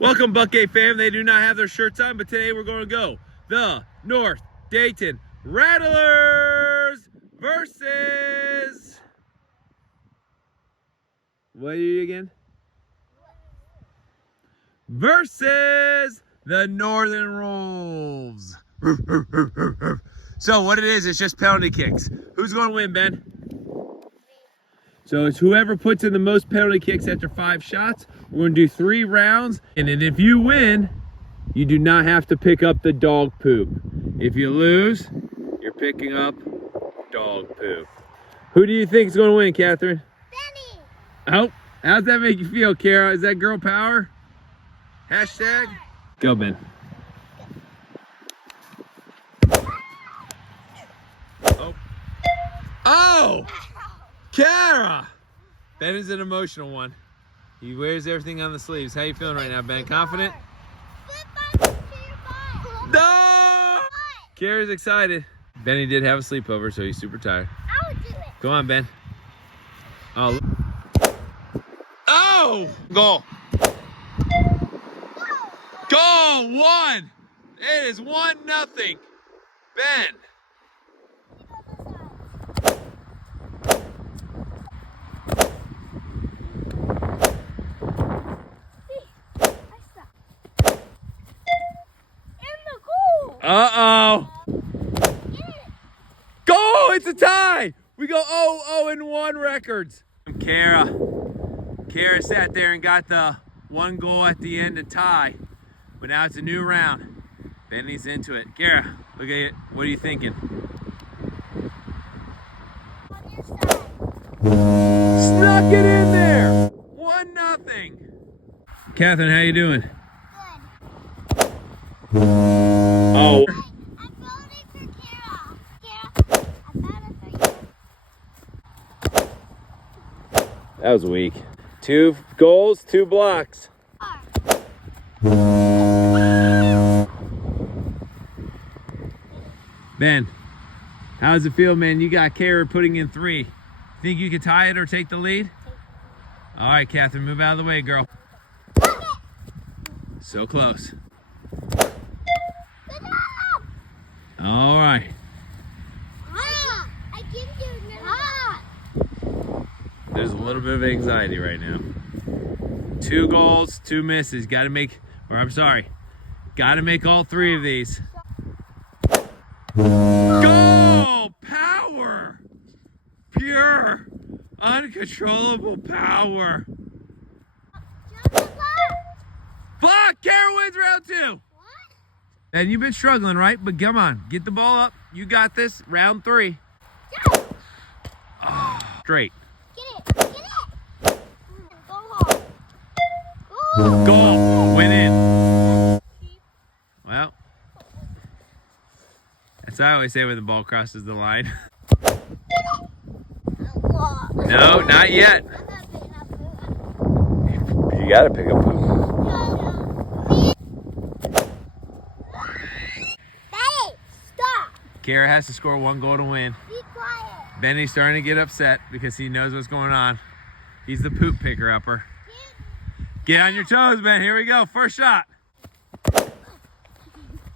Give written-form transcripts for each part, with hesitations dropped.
Welcome, Buckeye fam. They do not have their shirts on, but today we're going to go the North Dayton Rattlers versus... What are you again? Versus the Northern Wolves. So what it is, it's just penalty kicks. Who's going to win, Ben? So it's whoever puts in the most penalty kicks after 5 shots. We're going to do 3 rounds. And then if you win, you do not have to pick up the dog poop. If you lose, you're picking up dog poop. Who do you think is going to win, Catherine? Benny! Oh, how's that make you feel, Kara? Is that girl power? Hashtag? Go, Ben. Oh. Oh! Kara! Ben is an emotional one. He wears everything on the sleeves. How you feeling right now, Ben? Confident? No! Kara's excited. Benny did have a sleepover, so he's super tired. I'll do it. Go on, Ben. Oh! Oh! Goal! Goal! 1! It is 1-0. Ben. Uh-oh. Go! It's a tie! We go 0-0-1 records. Kara sat there and got the 1 goal at the end to tie. But now it's a new round. Benny's into it. Kara, look at it. What are you thinking? Snuck it in there! 1-0. Catherine, how you doing? Good. Oh. I'm voting for Kara. Kara, I'm voting for you. That was weak. 2 goals, 2 blocks. Ben, how does it feel, man? You got Kara putting in 3. Think you could tie it or take the lead? All right, Catherine, move out of the way, girl. So close. All right. I give you There's a little bit of anxiety right now. 2 goals, 2 misses. Got to make all 3 of these. Go! Power! Pure, uncontrollable power. Block! Kara wins round 2. And you've been struggling, right? But come on, get the ball up. You got this. Round 3. Oh, straight. Get it! Go home. Goal! Went in. Well, that's what I always say when the ball crosses the line. No, not yet. You gotta pick up poop. Benny, stop! Kara has to score 1 goal to win. Be quiet. Benny's starting to get upset because he knows what's going on. He's the poop picker-upper. Get on your toes, Ben. Here we go. First shot.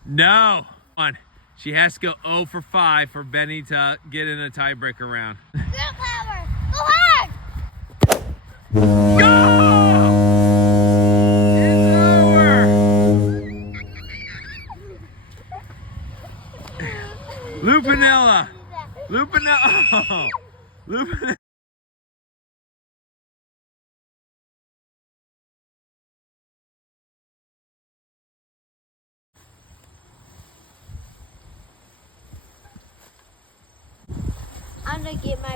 No. She has to go 0 for 5 for Benny to get in a tiebreaker round. Girl power. Go hard. Go! It's over. Lupinella. Lupinella. Lupinella. I'm gonna get my